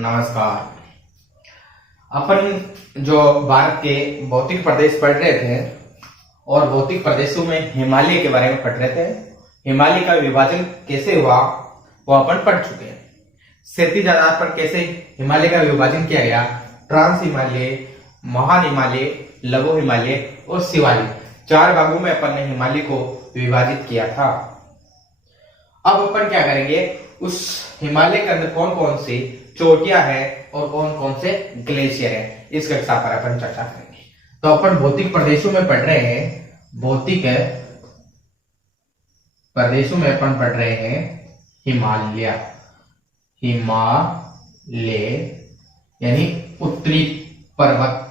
नमस्कार। अपन जो भारत के भौतिक प्रदेश पढ़ रहे थे और भौतिक प्रदेशों में हिमालय के बारे में पढ़ रहे थे। हिमालय का विभाजन कैसे हुआ वो अपन पढ़ चुके हैं। क्षैतिज आधार पर कैसे हिमालय का विभाजन किया गया, ट्रांस हिमालय, महान हिमालय, लघु हिमालय और शिवालिक, 4 भागों में अपन ने हिमालय को विभाजित किया था। अब अपन क्या करेंगे, उस हिमालय के अंदर कौन कौन सी चोटियां हैं और कौन कौन से ग्लेशियर हैं, इस कक्षा पर अपन चर्चा करेंगे। तो अपन भौतिक प्रदेशों में पढ़ रहे हैं, भौतिक प्रदेशों में अपन पढ़ रहे हैं हिमालय। हिमालय यानी उत्तरी पर्वत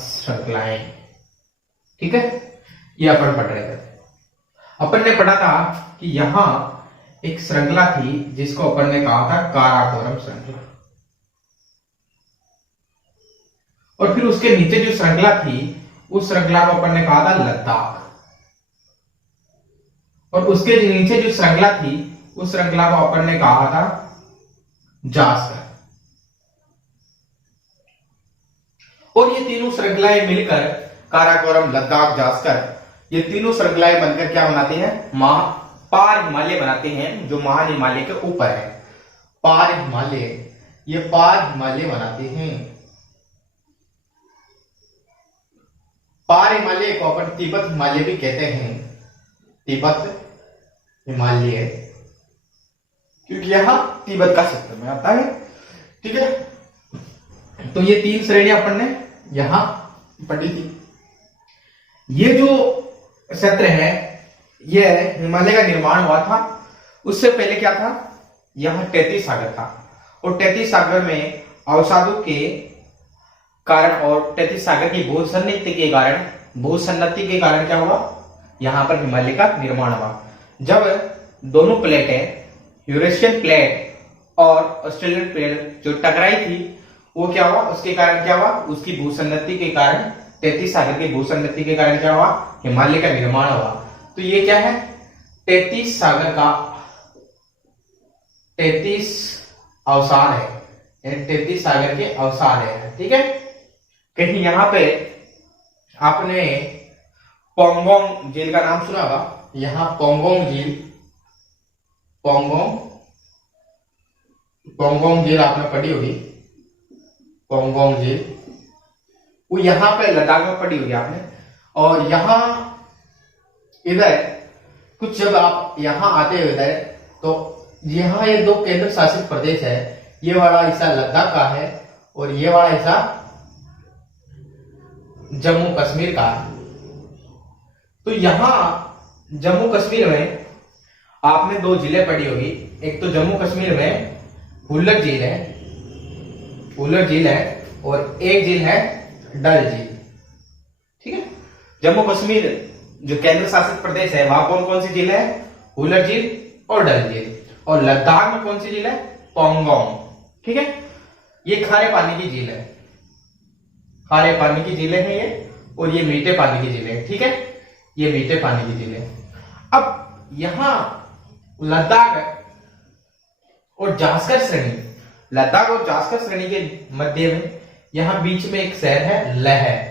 श्रृंखलाएं, ठीक है, ये अपन पढ़ रहे थे। अपन ने पढ़ा था कि यहां एक श्रृंखला थी जिसको अपन ने कहा था काराकोरम श्रृंखला, और फिर उसके नीचे जो श्रृंखला थी उस श्रृंखला को अपन ने कहा था लद्दाख, और उसके नीचे जो श्रृंखला थी उस श्रृंखला को अपन ने कहा था जास्कर। और ये तीनों श्रृंखलाएं मिलकर काराकोरम, लद्दाख, जास्कर, ये तीनों श्रृंखलाएं बनकर क्या बनाती हैं, पार हिमालय बनाते हैं, जो महान हिमालय के ऊपर है। पार हिमालय, ये पार हिमालय बनाते हैं। पार हिमालय को अपन तिब्बत हिमालय भी कहते हैं, तिब्बत हिमालय, क्योंकि यहां तिब्बत का क्षेत्र में आता है, ठीक है। तो ये 3 श्रेणियां अपन ने यहां पढ़ी थी। ये जो क्षेत्र है, यह हिमालय का निर्माण हुआ था। उससे पहले क्या था, यहां 33 सागर था, और 33 सागर में अवसादों के कारण और 33 सागर की भूसन्नति के कारण क्या हुआ, यहां पर हिमालय का निर्माण हुआ। जब दोनों प्लेटें, यूरेशियन प्लेट और ऑस्ट्रेलियन प्लेट जो टकराई थी, वो क्या हुआ, उसके कारण क्या हुआ, उसकी भूसन्नति के कारण, 33 सागर की भूसन्नति के कारण क्या हुआ, हिमालय का निर्माण हुआ। तो ये क्या है, 33 सागर का 33 अवसाद है, यानी 33 सागर के अवसाद है, ठीक है। कहीं यहां पे आपने पोंगोंग झील का नाम सुना होगा। यहां पोंगोंग झील आपने पढ़ी होगी, पोंगोंग झील, वो यहां पे लद्दाख में पढ़ी होगी आपने। और यहां इधर कुछ, जब आप यहां आते हो इधर, तो यहां ये 2 केंद्र शासित प्रदेश है। ये वाला हिस्सा लद्दाख का है और ये वाला हिस्सा जम्मू कश्मीर का है। तो यहां जम्मू कश्मीर में आपने 2 जिले पढ़ी होगी। एक तो जम्मू कश्मीर में हुल्लर झील है और एक झील है डल झील, ठीक है। जम्मू कश्मीर जो केंद्र शासित प्रदेश है, वहां कौन कौन सी झील है, हुल्लर झील और डल झील। और लद्दाख में कौन सी झील है, पोंगोंग, ठीक है। ये खारे पानी की झील है, खारे पानी की झीलें हैं ये, और ये मीठे पानी की झीलें, ठीक है, ये मीठे पानी की झीलें। अब यहां लद्दाख और जास्कर श्रेणी, लद्दाख और जास्कर श्रेणी के मध्य में यहां बीच में एक शहर है लेह।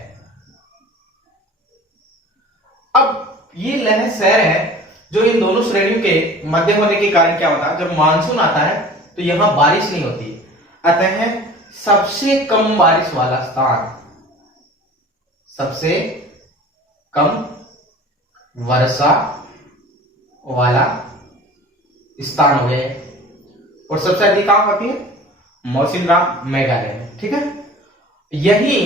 अब ये लेह शहर है जो इन दोनों श्रेणियों के मध्य होने के कारण क्या होता है, जब मानसून आता है तो यहां बारिश नहीं होती, अतः सबसे कम बारिश वाला स्थान, सबसे कम वर्षा वाला स्थान हो गए। और सबसे अधिक कहां होती है, मौसिनराम मेघालय में, ठीक है। यही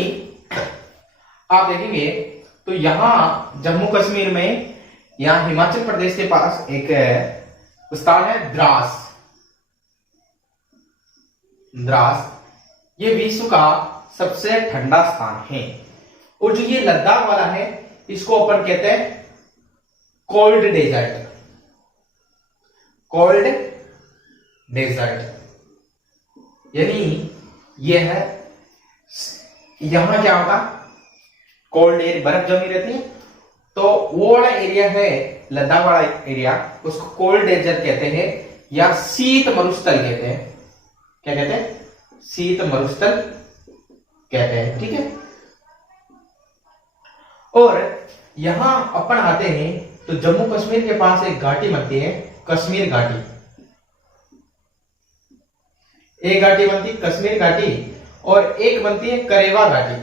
आप देखेंगे तो यहां जम्मू कश्मीर में, यहां हिमाचल प्रदेश के पास एक स्थान है द्रास। ये विश्व का सबसे ठंडा स्थान है। और जो ये लद्दाख वाला है, इसको अपन कहते हैं कोल्ड डेजर्ट, यानी यह है, यहां क्या होगा, कोल्ड एयर, बर्फ जमी रहती है, तो वो वाला एरिया है लद्दाख वाला एरिया, उसको कोल्ड डेजर्ट कहते हैं या शीत मरुस्थल कहते हैं। क्या कहते हैं, शीत मरुस्थल कहते हैं। ठीक है, और यहां अपन आते हैं तो जम्मू कश्मीर के पास एक घाटी बनती है, कश्मीर घाटी। एक घाटी बनती है कश्मीर घाटी और एक बनती है करेवा घाटी।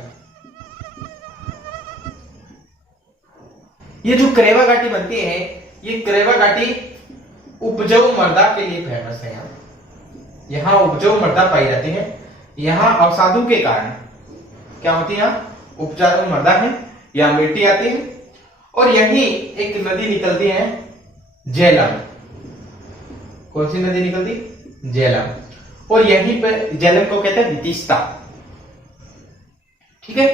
ये जो करेवा घाटी बनती है, ये करेवा घाटी उपजाऊ मृदा के लिए फेमस है। यहाँ उपजाऊ मृदा पाई जाती है। यहाँ अवसादों के कारण क्या होती है, यहाँ उपजाऊ मृदा है, यहाँ मिट्टी आती है और यही एक नदी निकलती है झेलम। कौन सी नदी निकलती, झेलम, और यहीं पे झेलम को कहते हैं तीस्ता। ठीक है,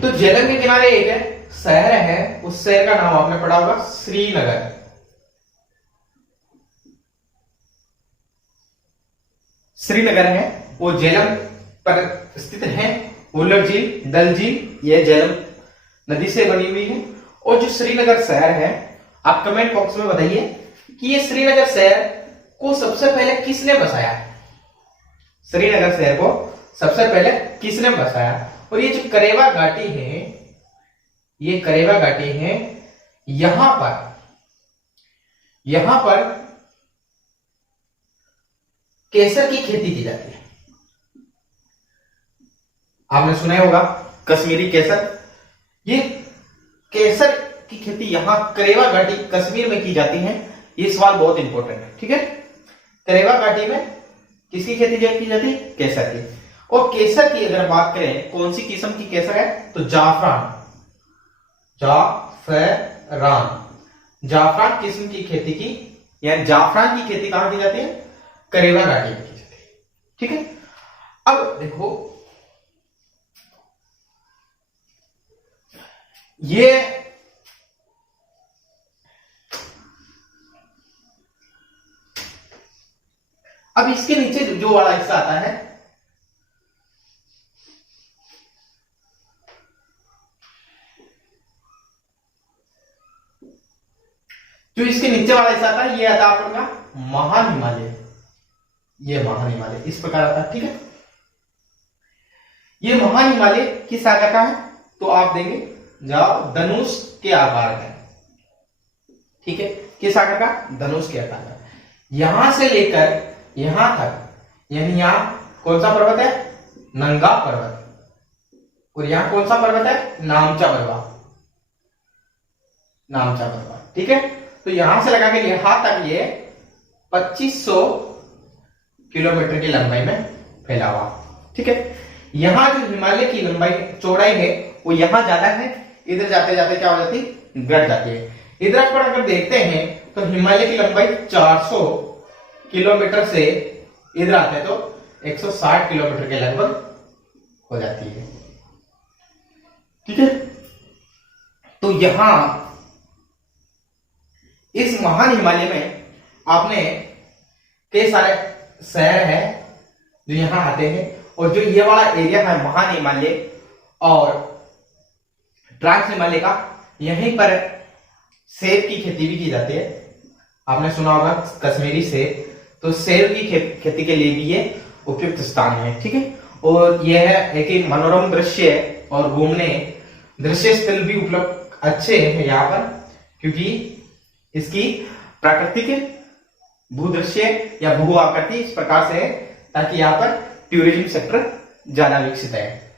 तो झेलम के किनारे एक शहर है, उस शहर का नाम आपने पढ़ा होगा श्रीनगर। श्रीनगर है, वो झेलम पर स्थित है। वुलर झील, डल झील, यह झेलम नदी से बनी हुई है। और जो श्रीनगर शहर है, आप कमेंट बॉक्स में बताइए कि ये श्रीनगर शहर को सबसे पहले किसने बसाया। श्रीनगर शहर को सबसे पहले किसने बसाया। और ये जो करेवा घाटी है, ये करेवा घाटी है, यहां पर केसर की खेती की जाती है। आपने सुना होगा कश्मीरी केसर। ये केसर की खेती यहां करेवा घाटी कश्मीर में की जाती है। ये सवाल बहुत इंपॉर्टेंट है। ठीक है, करेवा घाटी में किसकी खेती की जाती है, केसर की। और केसर की अगर बात करें, कौन सी किस्म की केसर है, तो जाफरान किस्म की खेती की, यानी जाफरान की खेती कहां की जाती है, करेवा घाटी में की जाती है। ठीक है, अब देखो ये अब इसके नीचे जो वाला हिस्सा आता है, जो इसके नीचे वाला हिस्सा आता है, ये आता है आपका महान हिमालय। ये महान हिमालय इस प्रकार आता है। ठीक है, ये महान हिमालय किस आकार का है, तो आप देंगे जाओ धनुष के आकार का। ठीक है, किस आकार का, धनुष के आकार का। यहां से लेकर यहां तक, यानी यहां कौन सा पर्वत है, नंगा पर्वत, और यहां कौन सा पर्वत है, नामचा पर्वत। ठीक है, तो यहां से लगा के यहां तक ये 2500 किलोमीटर की लंबाई में फैला हुआ। ठीक है, यहां जो हिमालय की लंबाई चौड़ाई है वो यहां ज्यादा है, इधर जाते जाते क्या हो जाती, घट जाती है। इधर पर अगर देखते हैं तो हिमालय की लंबाई 400 किलोमीटर से इधर आते हैं तो 160 किलोमीटर के लगभग हो जाती है। ठीक है, तो यहां इस महान हिमालय में आपने कई सारे शहर हैं जो यहां आते हैं, और जो ये वाला एरिया है महान हिमालय और ट्रांस हिमालय का, यहीं पर सेब की खेती भी की जाती है। आपने सुना होगा कश्मीरी सेब, तो सेब की खेती के लिए भी ये उपयुक्त स्थान है। ठीक है, और यह है एक मनोरम दृश्य है, और घूमने दृश्य स्थल भी उपलब्ध अच्छे हैं यहाँ पर, क्योंकि इसकी प्राकृतिक भूदृश्य या भू आकृति इस प्रकार से है ताकि यहाँ पर टूरिज्म सेक्टर ज्यादा विकसित है।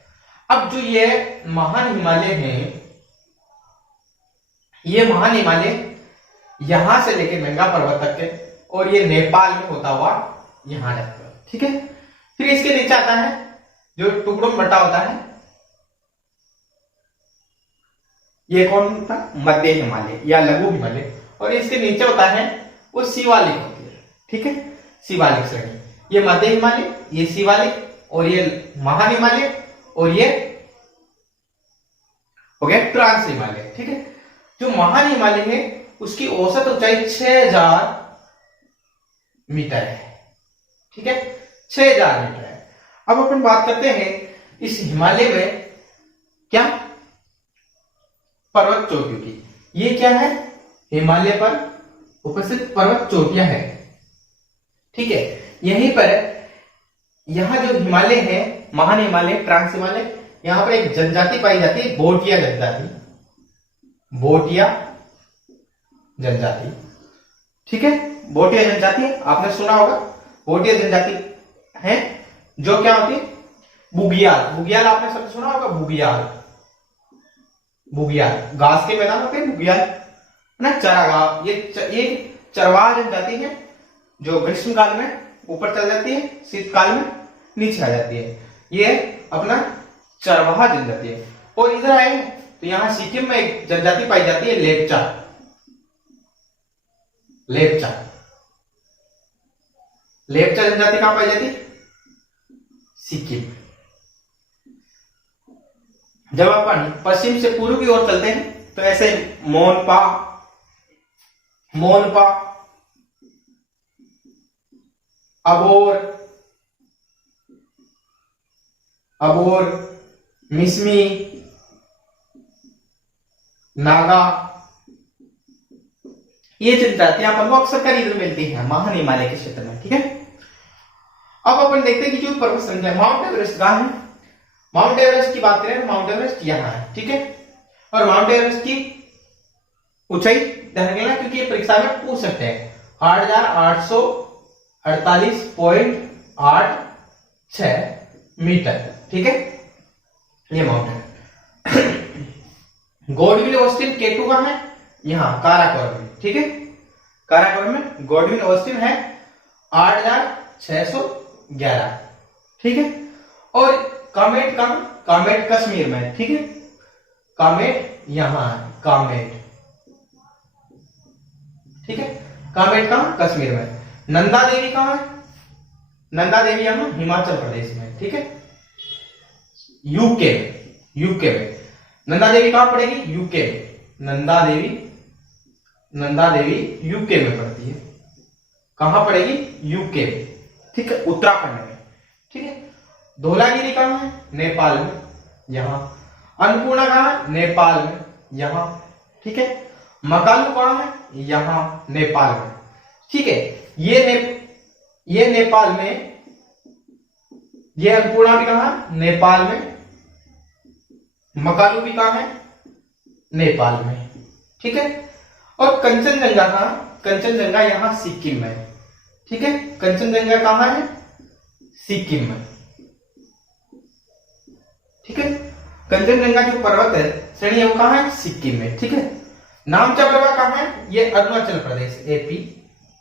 अब जो ये महान हिमालय है, ये महान हिमालय यहां से लेकर नंगा पर्वत तक है, और ये नेपाल में होता हुआ यहां जाता है। ठीक है, फिर इसके नीचे आता है जो टुकड़ों में बटा होता है, ये कौन था, मध्य हिमालय या लघु हिमालय, और इसके नीचे होता है वो शिवालिक होती है। ठीक है, शिवालिक श्रेणी, ये मध्य हिमालय, ये शिवालिक, और ये महान हिमालय, और ये हो गया ट्रांस हिमालय। ठीक है, जो महान हिमालय है उसकी औसत ऊंचाई 6000 मीटर है। ठीक है, 6000 मीटर है। अब अपन बात करते हैं इस हिमालय में क्या, पर्वत चोटियों की। ये क्या है, हिमालय पर उपस्थित पर्वत चोटियां है। ठीक है, यहीं पर यहाँ जो हिमालय है, महान हिमालय, ट्रांस हिमालय, यहाँ पर एक जनजाति पाई जाती है, बोटिया जनजाति, बोटिया जनजाति। ठीक है, बोटिया जनजाति आपने सुना होगा, बोटिया जनजाति है जो क्या होती है, बुगियाल, बुगियाल आपने सब सुना होगा, बुगियाल, बुगियाल घास के मैदान होते हैं, बुगियाल ना, चरागाह, ये चरवाहा जनजाति है जो ग्रीष्म काल में ऊपर चल जाती है, शीतकाल में नीचे आ जाती है, ये अपना चरवाहा जनजाति है। और इधर आए तो यहाँ सिक्किम में एक जनजाति पाई जाती है, लेपचा, लेपचा, लेपचा जनजाति कहां पाई जाती है, सिक्किम। जब अपन पश्चिम से पूर्व की ओर चलते हैं तो ऐसे मोनपा, मोनपा, अबोर, अबोर, मिसमी, नागा, ये जनजातियां अपन को अक्सर कर इधर मिलती हैं महान हिमालय के क्षेत्र में। ठीक है, अब अपन देखते हैं कि जो पर्वत श्रृंखला माउंट एवरेस्ट कहां है। माउंट एवरेस्ट की बात करें, माउंट एवरेस्ट यहां है। ठीक है, और माउंट एवरेस्ट की ऊंचाई ध्यान रखना क्योंकि ये परीक्षा में पूछ सकते हैं, 8,848.86 मीटर। ठीक है, ये माउंटेन। गॉडविन ऑस्टिन केटू कहां है, यहां काराकोरम में। ठीक है, काराकोरम में गॉडविन ऑस्टिन है 8,611। ठीक है, और कामेट कहां, कामेट कश्मीर में। ठीक है, कामेट यहां है, कामेट। ठीक है, कामेट कहां, कश्मीर में। नंदा देवी कहां है, नंदा देवी यहां हिमाचल प्रदेश में। ठीक है, यूके, यूके में नंदा देवी कहां पड़ेगी, यूके में। नंदा देवी, नंदा देवी यूके में पड़ती है। कहां पड़ेगी, यूके में। ठीक है, उत्तराखंड में। ठीक है, धौलागिरी कहां है, नेपाल में, यहां। अन्नपूर्णा कहां है, नेपाल में, यहां। ठीक है, मकालू कहां है, यहां नेपाल में। ठीक है, ये नेपाल में, ये अन्नपूर्णा भी कहां है, नेपाल में। मकालू भी कहां है, नेपाल में। ठीक है, और कंचनजंगा कहां, कंचनजंगा यहां सिक्किम में। ठीक है, कंचनजंगा कहां है, सिक्किम में। ठीक है, कंचनजंगा जो पर्वत है श्रेणी है वो कहां है, सिक्किम में। ठीक है, नामचा बरवा कहां है, ये अरुणाचल प्रदेश, एपी,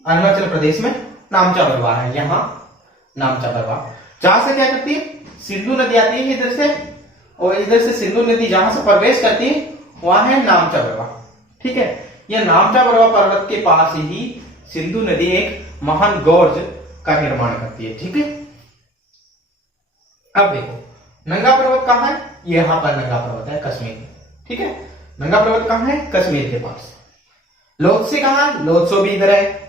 अरुणाचल प्रदेश में नामचा बरवा है, यहां नामचा बरवा। जहां से क्या करती है, सिंधु नदी आती है इधर से, और इधर से सिंधु नदी जहां से प्रवेश करती है वहां है नामचा बरवा। ठीक है, यह नामचा बरवा पर्वत के पास ही सिंधु नदी एक महान गोर्ज का निर्माण करती है। ठीक है, अब देखो नंगा पर्वत कहां है, यहां पर नंगा पर्वत है, कश्मीर। ठीक है, नंगा पर्वत कहां है, कश्मीर के पास। लोत्से कहां है, लोत्सो भी इधर है।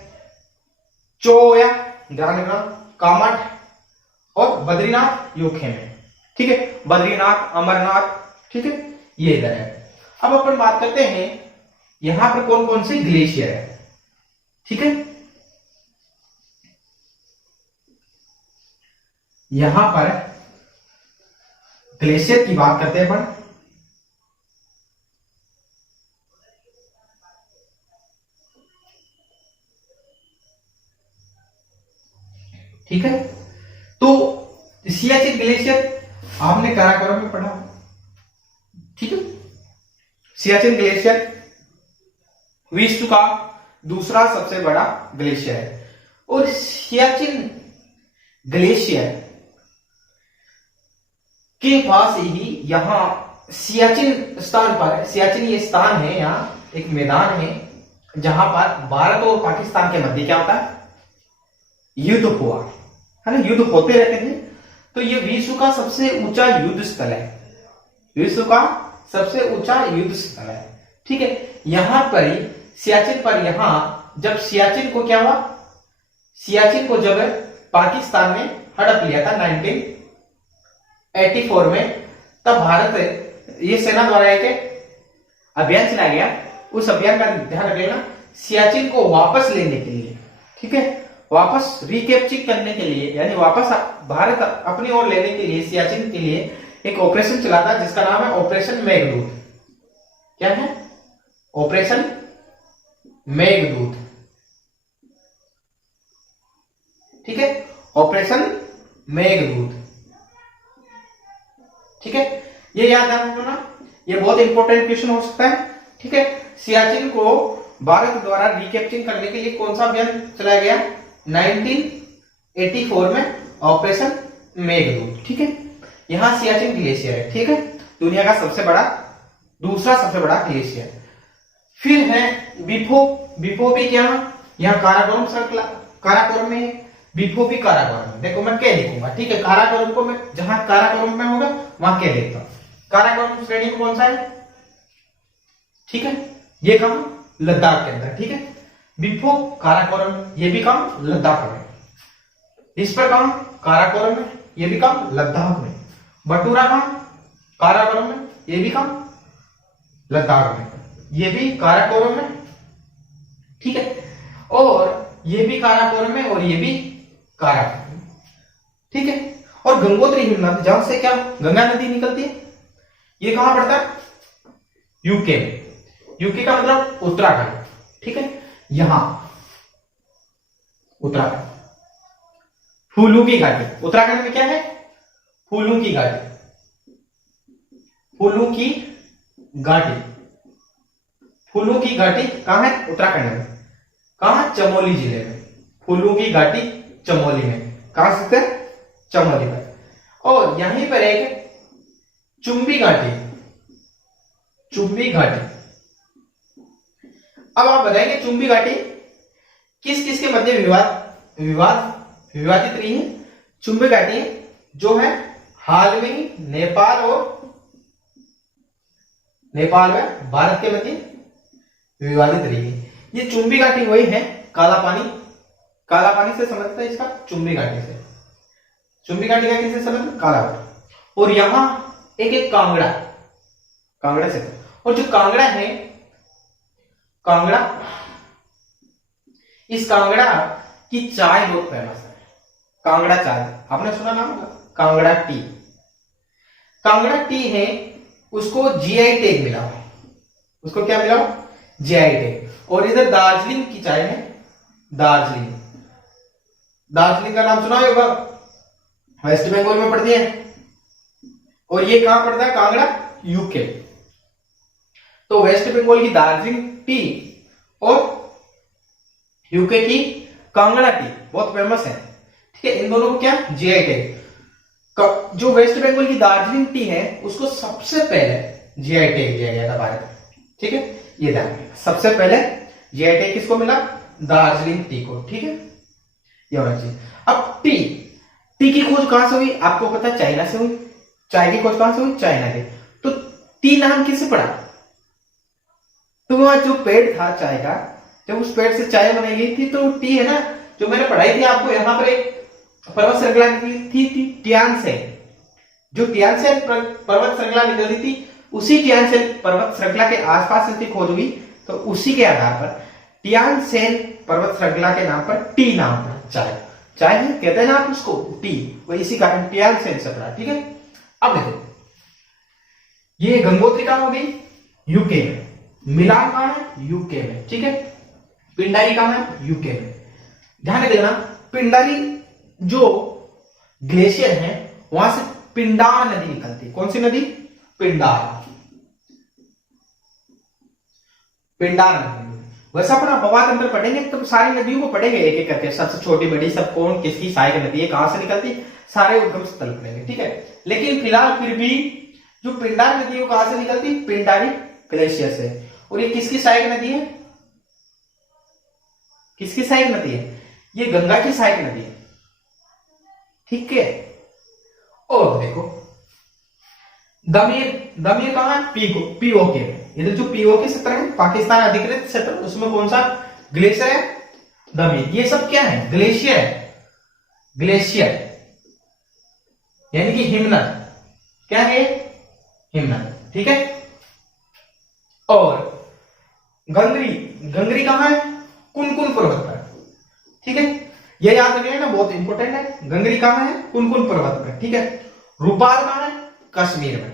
चोया, ध्यान रखना, कामठ और बद्रीनाथ यूके में। ठीक है, बद्रीनाथ, अमरनाथ। ठीक है, ये इधर है। अब अपन बात करते हैं यहां पर कौन कौन से ग्लेशियर है। ठीक है, यहां पर ग्लेशियर की बात करते हैं अपन। ठीक है, तो सियाचिन ग्लेशियर आपने काराकोरम में पढ़ा। ठीक है, सियाचिन ग्लेशियर विश्व का दूसरा सबसे बड़ा ग्लेशियर है, और सियाचिन ग्लेशियर के पास ही यहां सियाचिन स्थान पर, सियाचिन ये स्थान है, यहाँ एक मैदान है जहां पर भारत और पाकिस्तान के मध्य क्या होता है, युद्ध हुआ है ना, युद्ध होते रहते हैं। तो ये विश्व का सबसे ऊंचा युद्ध स्थल है, विश्व का सबसे ऊंचा युद्ध स्थल है। ठीक है, यहां पर ही सियाचिन पर, यहां जब सियाचिन को क्या हुआ, सियाचिन को जब पाकिस्तान ने हड़प लिया था 1984 में, तब भारत ये सेना द्वारा एक अभियान चलाया गया। उस अभियान का ध्यान रख लेना, सियाचिन को वापस लेने के लिए। ठीक है, वापस रिकैप्चर करने के लिए, यानी वापस भारत अपनी ओर लेने के लिए, सियाचिन के लिए एक ऑपरेशन चला था जिसका नाम है ऑपरेशन मेघदूत। क्या है? ऑपरेशन मेघदूत। ठीक है, ऑपरेशन मेघदूत। ठीक है, ये याद रखना, ये बहुत इंपॉर्टेंट क्वेश्चन हो सकता है। ठीक है, सियाचिन को भारत द्वारा रिकैप्चर करने के लिए कौन सा अभियान चलाया गया? 1984 में ऑपरेशन मेघदूत। ठीक है, यहां सियाचिन ग्लेशियर है। ठीक है, दुनिया का दूसरा सबसे बड़ा ग्लेशियर। फिर है बिफो। बिफो भी क्या? यहाँ काराकोरम श्रृंखला, काराकोरम में, बिफो भी काराकोरम में। देखो मैं क्या लिखूंगा, ठीक है, काराकोरम को मैं जहां काराकोरम में होगा वहां क्या लिखता हूं। काराकोरम श्रेणी में कौन सा है? ठीक है, ये कहां? लद्दाख के अंदर। ठीक है, बिफो काराकोरम, ये भी कहां? लद्दाख में। इस पर कहां? काराकोरम में, ये भी कहां? लद्दाख में। बटूरा कहां? काराकोरम में, ये भी कहां? लद्दाख में। ये भी काराकोरम में। ठीक है, और ये भी काराकोरम में, और ये भी काराकोरम में। ठीक है, और गंगोत्री हिमनद, जहां से क्या गंगा नदी निकलती है, ये कहां पड़ता है? यूके में। यूके का मतलब उत्तराखंड। ठीक है, यहां उत्तराखंड, फूलू की घाटी। उत्तराखंड में क्या है? फूलू की घाटी। फूलू की घाटी, फूलू की घाटी कहां है? उत्तराखंड में। कहां? चमोली जिले में। फूलू की घाटी चमोली में। कहां स्थित है? चमोली में। और यहीं पर एक चुंबी घाटी, चुंबी घाटी। अब आप बताएंगे चुंबी घाटी किस किस के मध्य विवादित रही है? चुंबी घाटी जो है हाल में ही नेपाल व भारत के मध्य विवादित रही है। ये चुंबी घाटी वही है, काला पानी से संबंधित है इसका, चुंबी घाटी से। चुंबी घाटी का किससे संबंध? काला पानी। और यहां एक कांगड़ा से, और जो कांगड़ा है, कांगड़ा, इस कांगड़ा की चाय बहुत फेमस है। कांगड़ा चाय आपने सुना नाम होगा, कांगड़ा टी। कांगड़ा टी है, उसको जीआई टैग मिला हुआ। उसको क्या मिला हुआ? GI tag. और इधर दार्जिलिंग की चाय है, दार्जिलिंग। दार्जिलिंग का नाम सुना होगा, वेस्ट बंगाल में पड़ती है। और ये कहां पड़ता है? कांगड़ा, यूके। तो वेस्ट बंगाल की दार्जिलिंग टी और यूके की कांगड़ा टी बहुत फेमस है। ठीक है, इन दोनों को क्या? GI tag. जो वेस्ट बंगाल की दार्जिलिंग टी है उसको सबसे पहले जीआई टैग दिया गया था भारत। ठीक है, ये ध्यान रखिएगा, सबसे पहले जीआई टैग किसको मिला? दार्जिलिंग टी को। ठीक है, ये होना चाहिए। अब टी की खोज कहां से हुई? आपको पता है, चाइना से हुई। चाय की खोज कहां से हुई? चाइना से। तो टी नाम किससे पड़ा? तो वहां जो पेड़ था चाय का, जब उस पेड़ से चाय बनाई गई थी तो टी है ना, जो मैंने पढ़ाई थी आपको, यहां पर एक पर्वत श्रृंखला निकली थी टियानसेन। जो टियानसेन पर्वत श्रृंखला निकली थी, उसी टियानसेन पर्वत श्रृंखला के आसपास इसकी खोज हुई। तो उसी के आधार पर टियानसेन पर्वत श्रृंखला के नाम पर टी नाम पड़ा। चाय है, कहते हैं ना आप उसको टी, वो इसी कारण टियानसेन से पड़ा। ठीक है, अब देखो, ये गंगोत्री कहां हो गई? यूके में। मिलान कहां है? यूके में। ठीक है, पिंडारी कहां है? यूके में। ध्यान देना, पिंडारी जो ग्लेशियर है वहां से पिंडार नदी निकलती है। कौन सी नदी? पिंडार नदी। वैसे अपन अपवाद तंत्र पढ़ेंगे तो सारी नदियों को पढ़ेंगे एक एक करके, सबसे छोटी बड़ी सब कौन किसकी सहायक नदी है, कहां से निकलती, सारे उद्गम स्थल पढ़ेंगे। ठीक है, लेकिन फिलहाल फिर भी जो पिंडार नदी है कहां से निकलती? पिंडारी ग्लेशियर से। और ये किसकी सहायक नदी है? किसकी सहायक नदी है? ये गंगा की सहायक नदी है। ठीक है, और देखो दमीर कहां है? पीओके में। इधर जो पीओके क्षेत्र है, पाकिस्तान अधिकृत क्षेत्र, उसमें कौन सा ग्लेशियर है? दमीर। ये सब क्या है? ग्लेशियर है। ग्लेशियर यानी कि हिमनद। क्या है? हिमनद। ठीक है, और गंगरी कहां है? कुनकुन पर्वत पर। ठीक है, ये याद रखिए ना, बहुत इंपॉर्टेंट है। गंगरी कहाँ है? कुनकुन पर्वत में, ठीक है। रूपाल कहाँ है? कश्मीर में,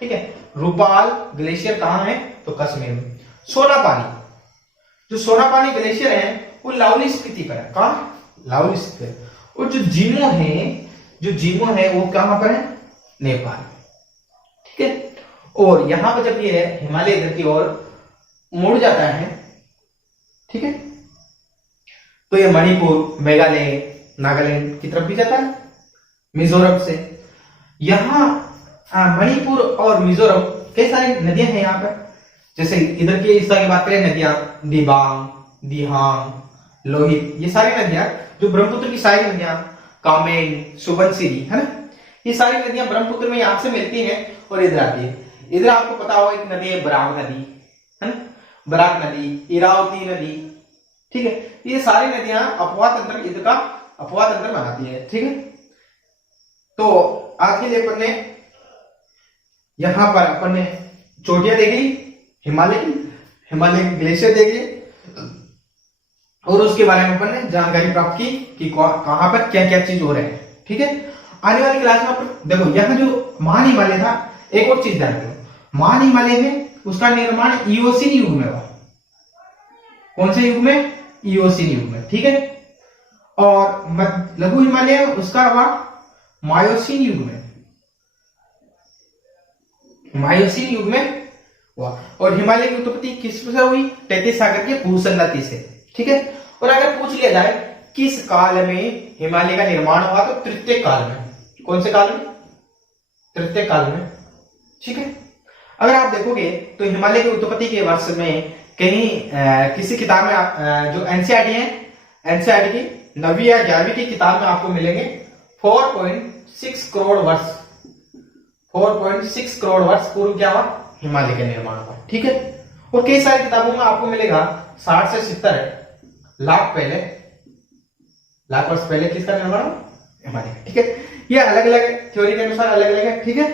ठीक है। रूपाल ग्लेशियर कहाँ है? तो कश्मीर में। सोनापानी, जो सोनापानी ग्लेशियर है वो लाहौल स्पीति पर है। कहाँ? लाहौल स्पीति। और जो जीमो है, जो जीमो है वो कहां पर है? नेपाल में, ठीक है। और यहां पर जब ये हिमालय इधर की ओर मुड़ जाता है, ठीक है, तो ये मणिपुर, मेघालय, नागालैंड की तरफ भी जाता है, मिजोरम से। यहां मणिपुर और मिजोरम कई सारी नदियां हैं यहाँ पर। जैसे इधर की हिस्सा की बात करें, नदियां दिबांग, दिहांग, लोहित, ये सारी नदियां जो ब्रह्मपुत्र की सारी नदियां, कामेंग, सुबनसिरी, है ना, ये सारी नदियां ब्रह्मपुत्र में यहां से मिलती हैं और इधर आती है। इधर आपको पता हो एक नदी है बराक नदी, है ना, बराक नदी, इरावती नदी, ठीक है। ये सारी नदियां अपवाद तंत्र, इधर का अपवाद तंत्र बनाती है, ठीक है। तो आज के लिए अपन ने यहां पर अपन ने चोटियां देख ली, हिमालय ग्लेशियर देख लिए, और उसके बारे में अपन ने जानकारी प्राप्त की कि कहां पर क्या क्या चीज हो रहा है, ठीक है। आने वाली क्लास में अपन देखो, यहां जो महान हिमालय था, एक और चीज ध्यान रखो, महान हिमालय में उसका निर्माण इओसिन युग में हुआ। कौन से युग में? इओसिन युग में, ठीक है। और लघु हिमालय उसका हुआ मायोसिन युग में, मायोसिन युग में हुआ। और हिमालय की उत्पत्ति किस से हुई? तैतीस सागर के भूसन्नति से, ठीक है। और अगर पूछ लिया जाए किस काल में हिमालय का निर्माण हुआ, तो तृतीय काल में। कौन से काल में? तृतीय काल में, ठीक है। अगर आप देखोगे तो हिमालय की उत्पत्ति के वर्ष में कहीं किसी किताब में जो एनसीईआरटी है, एनसीईआरटी की 9वीं या 11वीं की किताब में आपको मिलेंगे 4.6 करोड़ वर्ष, 4.6 करोड़ वर्ष पूर्व क्या हुआ? हिमालय का निर्माण हुआ, ठीक है। और कई सारी किताबों में आपको मिलेगा 60 से 70 लाख वर्ष पहले किसका निर्माण हुआ? हिमालय का, ठीक है। ये अलग अलग थ्योरी के अनुसार अलग अलग है, ठीक है।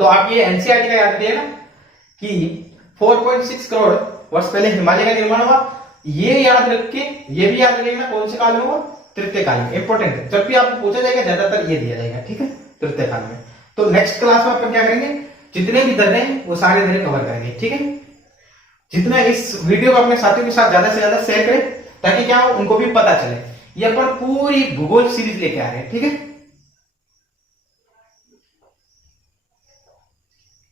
तो आप ये एनसीईआरटी का याद रखिए ना कि 4.6 करोड़ वर्ष पहले हिमालय का निर्माण हुआ। ये याद रख के ये भी याद रखिएगा कौन से काल में हुआ? तृतीय काल में। इंपॉर्टेंट है, जब भी आपको पूछा जाएगा ज्यादातर ये दिया जाएगा, ठीक है, तृतीय काल में। तो नेक्स्ट क्लास में अपन क्या करेंगे, जितने भी दर्रे हैं वो सारे दर्रे कवर करेंगे, ठीक है। जितना इस वीडियो को अपने साथियों के साथ ज्यादा से ज्यादा शेयर करें ताकि क्या हो, उनको भी पता चले। ये अपन पूरी भूगोल सीरीज लेके आ रहे हैं, ठीक है।